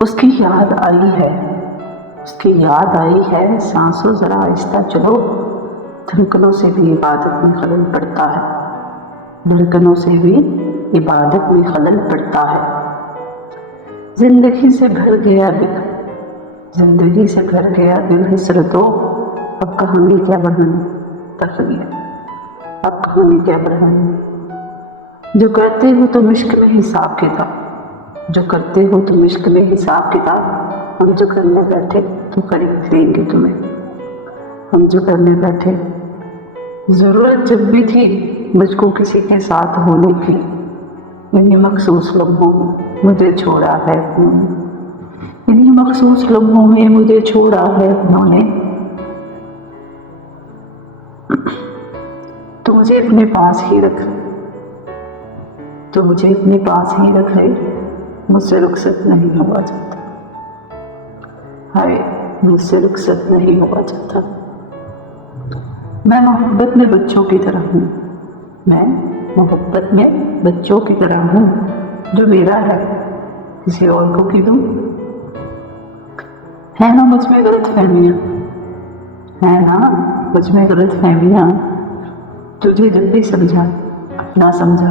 उसकी याद आई है, सांसों जरा आहिस्ता चलो, धड़कनों से भी इबादत में खलल पड़ता है, धड़कनों से भी इबादत में खलल पड़ता है। जिंदगी से भर गया दिल हसरतों, अब कहानी क्या बढ़ानी, अब कहानी क्या बढ़ानी। जो करते हो तुम इश्क में हिसाब किताब, हम जो करने बैठे तो खरीद लेंगे तुम्हें, हम जो करने बैठे। जरूरत जब भी थी मुझको किसी के साथ होने की, इन्हीं मखसूस लम्हों में मुझे छोड़ा है उन्होंने। तो मुझे अपने पास ही रख ले, मुझसे रुखसत नहीं हुआ जाता, हाय मुझसे रुखसत नहीं हुआ जाता। मैं मोहब्बत में बच्चों की तरह हूँ, जो मेरा है किसी और को क्यों दूँ। है ना मुझ में गलत फहमियाँ, तुझे जल्दी समझा, अपना समझा।